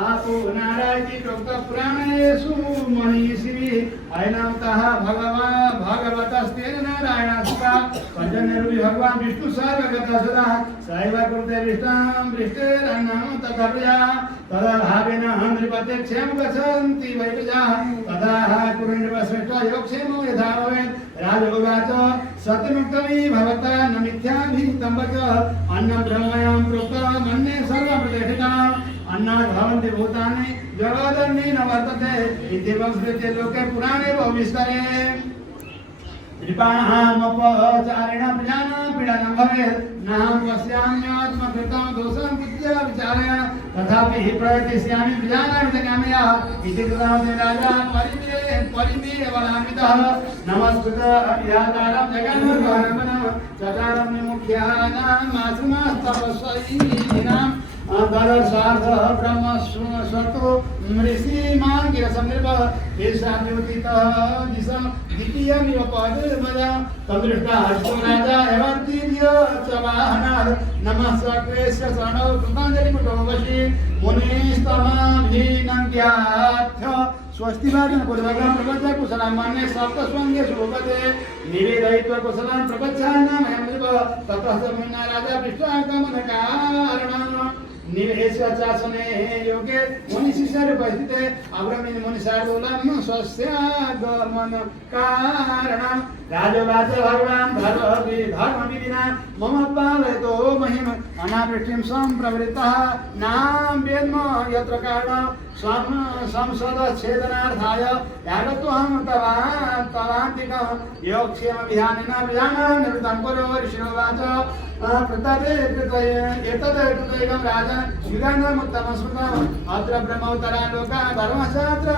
आपो नारायणी प्रोक्त पुराणेषु मनीषी अयनमतः भगवतस्तेन नारायणस्ता पंचनिर्वि भगवान विष्णु सर्वगत सदा सैव कृते विष्णां वृष्टिरन्नं तथर्या तदा भावेन नृपते क्षेम गच्छन्ति वै प्रजाः तदा कुरुण्डवश्रेष्ठ योगक्षेमो यथा भवेत् राजोवाच सत्यमुक्तमी भवता न मिथ्याभिहितं वच अन्नं ब्रह्मयां प्रोक्तं मन्ये सर्वप्रतिष्ठितम् अन्नात् भवन्ति भूतानि जगदन्ये न वर्तते इत्येवं स्मृते लोके पुराणे बहुविस्तरे कृपाणामपचारेण प्रजानां पीडनं भवेत् नाहं पश्याम्यात्मकृतं दोषं बुद्ध्या विचारय तथापि प्रयतिष्यामि प्रजानां विजयामया इति कृतं राजा परिमेयबलान्वितः नमस्कृत अभिधातारं जगन्मोहनं चकारं विमुख्यानां मासुमास्तपस्वैनां दरसार्थ ब्रह्म स्वतो ऋषि मांगिरसमृभ देशाद्योतितः दिशं द्वितीयमिव पदमजा तदृष्टा हस्तो राजा एवतीर्य च वाहनात् नमः सक्रेश्य शरणौ कृताञ्जलिमुखो वशी मुनिस्तमाभिनन्द्याथ स्वस्तिवादन कुर्वकं प्रपञ्च कुशलं मन्ये सप्तस्वङ्गे शुभपदे निवेदयित्वा कुशलं प्रपञ्चान्नामयं ततः स मुन्ना राजा पृष्ठागमनकारणम् निवेशासने योगे मुनिशिष्याः उपस्थिते अब्रह्मण मुनिशार्दूलं स्वस्यागमन कारणं राजवाच भगवान् धर्मविधिना मम पालयतो महिम अनावृष्टिं सम्प्रवृत्तः नाम वेद्म यत्र कारणं संसदच्छेदनार्थाय यागत्वहं तवान्तिकं योगक्षेमविधानेन प्रजानां निवृत्तं कुरु ऋषिरोवाच एतदेकं राजन् युगान्तमुत्तमस्मृतम् अत्र ब्रह्मोत्तरा लोका धर्मशास्त्र